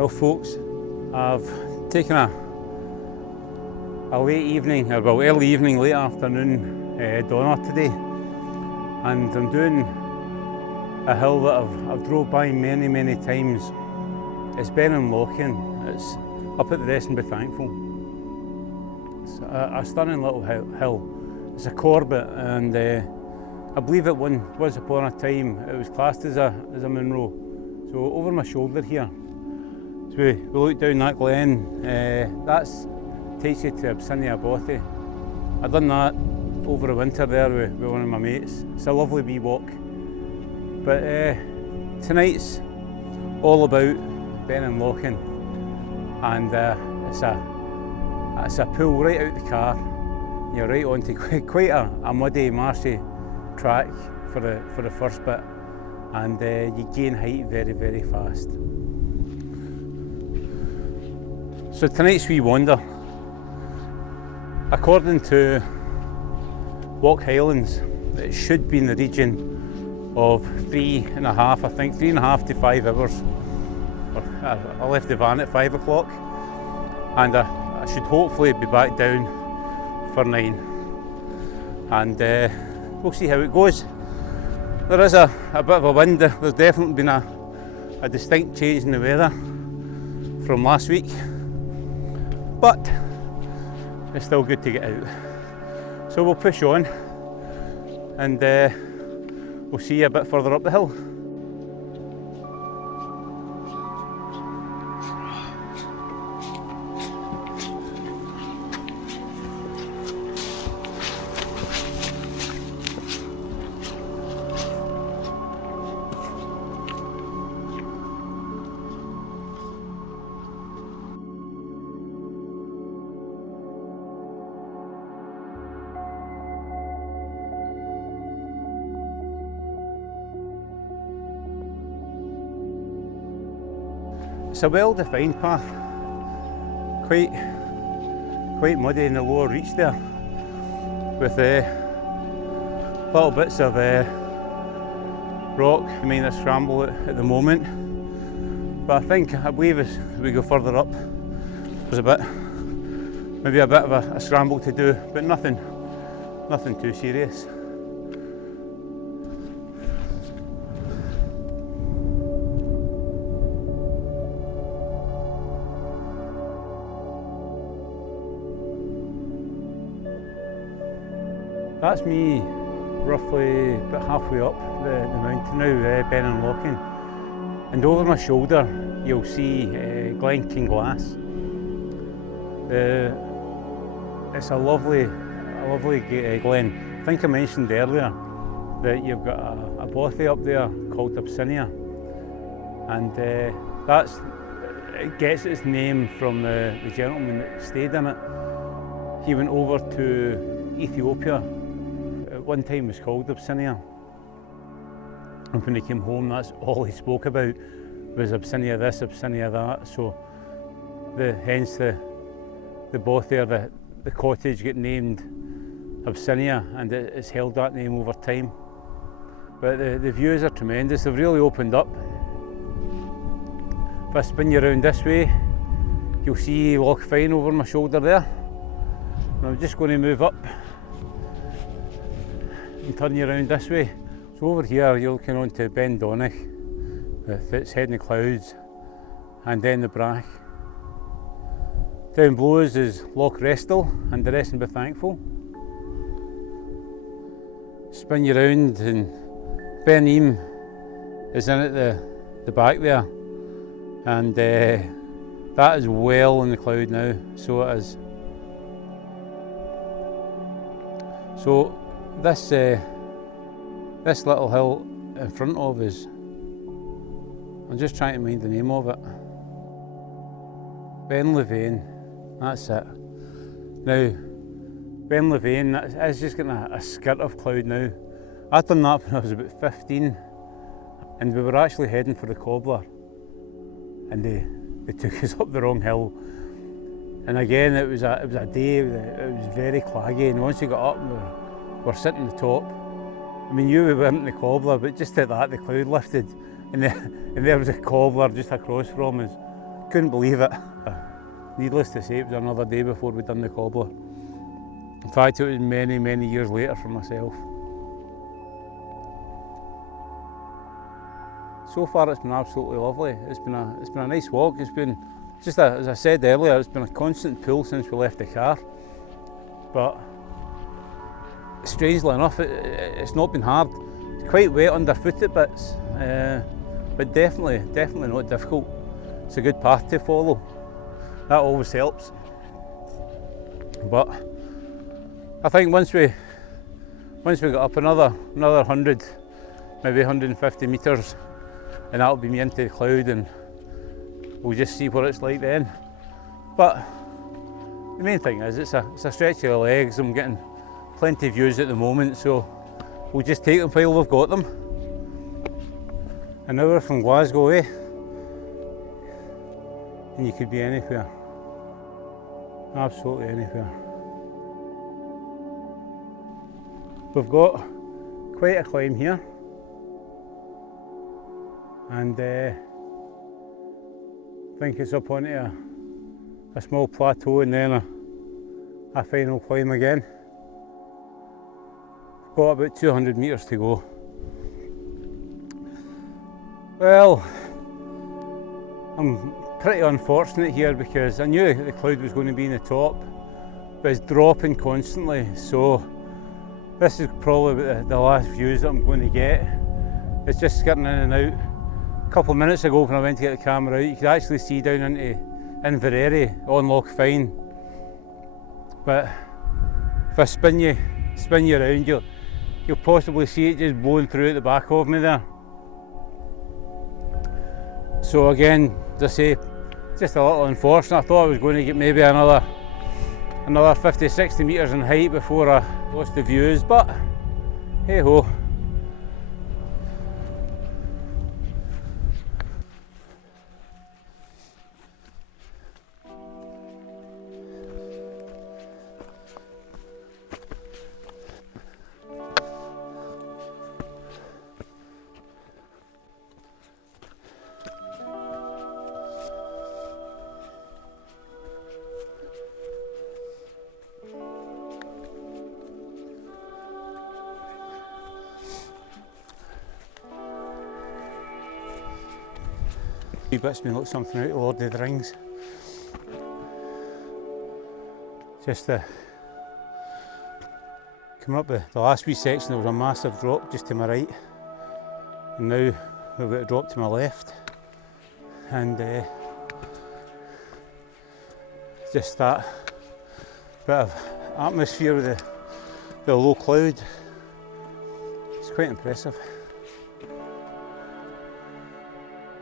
Well folks, I've taken a late evening, or well early evening, late afternoon dauner today, and I'm doing a hill that I've drove by many times. It's Beinn in Lochain. It's up at the Rest and Be Thankful. It's a stunning little hill. It's a Corbett, and I believe it once upon a time it was classed as a Munro. So over my shoulder here, so we look down that glen, that takes you to Abyssinia Bothy. I've done that over the winter there with one of my mates. It's a lovely wee walk. But tonight's all about Beinn in Lochain, and it's a pull right out the car. You're right onto quite a muddy, marshy track for the first bit, and you gain height very fast. So tonight's wee wander, according to Walk Highlands, it should be in the region of 3.5 to 5 hours. I left the van at 5 o'clock, and I should hopefully be back down for 9, and we'll see how it goes. There is a bit of a wind. There's definitely been a distinct change in the weather from last week, but it's still good to get out. So we'll push on, and we'll see you a bit further up the hill. It's a well-defined path, quite muddy in the lower reach there, with little bits of rock. I mean, a scramble at the moment, but I believe as we go further up, there's maybe a bit of a scramble to do, but nothing too serious. That's me roughly about halfway up the mountain now, Beinn in Lochain. And over my shoulder you'll see Glen Glass. It's a lovely glen. I think I mentioned earlier that you've got a bothy up there called Abyssinia, and it gets its name from the gentleman that stayed in it. He went over to Ethiopia. At one time was called Abyssinia, and when he came home, that's all he spoke about was Abyssinia this, Abyssinia that. So hence the bothy, or the cottage, get named Abyssinia, and it's held that name over time. But the views are tremendous. They've really opened up. If I spin you around this way, you'll see Lochain over my shoulder there, and I'm just going to move up and turn you around this way. So over here you're looking onto Beinn with its head in the clouds, and then the Brach. Down below us is Loch Restal and the Rest and Be Thankful. Spin you round, and Beinn is in at the back there, and that is well in the cloud now, so it is. So this little hill in front of us, I'm just trying to mind the name of it. Beinn, that's it. Now, Beinn is just getting a skirt of cloud now. I'd done that when I was about 15, and we were actually heading for the cobbler, and they took us up the wrong hill. And again, it was a day, it was very claggy, and once we got up, we're sitting at the top. I mean, we weren't in the cobbler, but just at that, the cloud lifted, and there was a cobbler just across from us. couldn't believe it. Needless to say, it was another day before we'd done the cobbler. In fact, it was many, many years later for myself. So far, it's been absolutely lovely. It's been a nice walk. It's been just as I said earlier, it's been a constant pull since we left the car. But strangely enough, it's not been hard. It's quite wet underfoot at bits, but definitely not difficult. It's a good path to follow. That always helps. But I think once we got up another 100, maybe 150 metres, and that'll be me into the cloud, and we'll just see what it's like then. But the main thing is it's a stretch of the legs. I'm getting plenty of views at the moment, so we'll just take them while we've got them. An hour from Glasgow, eh? And you could be anywhere. Absolutely anywhere. We've got quite a climb here, and I think it's up onto a small plateau and then a final climb again. We've got about 200 metres to go. Well, I'm pretty unfortunate here because I knew the cloud was going to be in the top, but it's dropping constantly, so this is probably the last views that I'm going to get. It's just skirting in and out. A couple of minutes ago when I went to get the camera out, you could actually see down into Inverary on Lochain. But if I spin you around, you'll possibly see it just blowing through at the back of me there. So again, as I say, just a little unfortunate. I thought I was going to get maybe another 50-60 metres in height before I lost the views, but hey ho. Wee bits may look something out of Lord of the Rings. Just coming up the last wee section, there was a massive drop just to my right, and now we've got a drop to my left, and just that bit of atmosphere with the low cloud. It's quite impressive.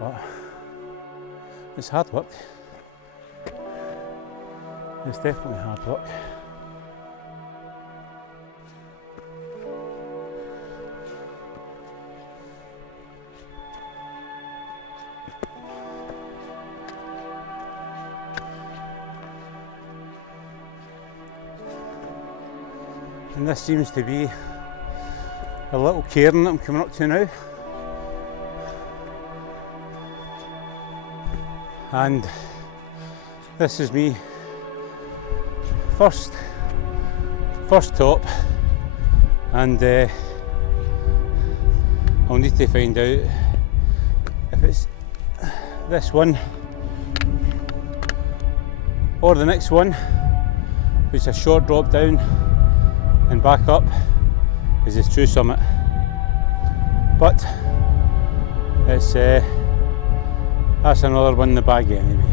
But it's hard work. It's definitely hard work. And this seems to be a little cairn that I'm coming up to now. And this is me first top, and I'll need to find out if it's this one or the next one, which is a short drop down and back up, is its true summit. But it's that's another one in the bag anyway.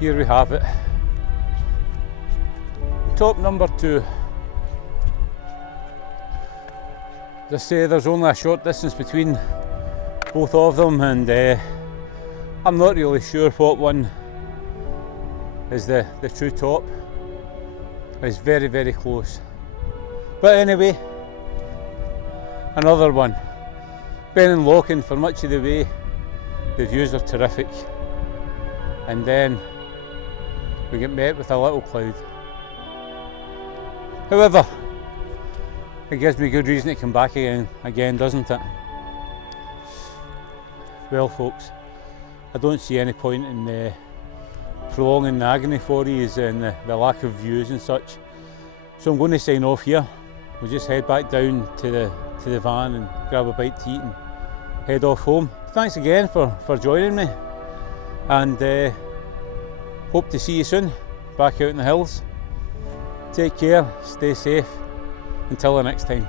Here we have it. Top number 2. As I say, there's only a short distance between both of them, and I'm not really sure what one is the true top. It's very, very close. But anyway, another one. Beinn and Lochain for much of the way. The views are terrific. And then we get met with a little cloud. However, it gives me good reason to come back again, doesn't it? Well folks, I don't see any point in prolonging the agony for you and the lack of views and such. So I'm going to sign off here. We'll just head back down to the van and grab a bite to eat and head off home. Thanks again for joining me, and hope to see you soon back out in the hills. Take care, stay safe, until the next time.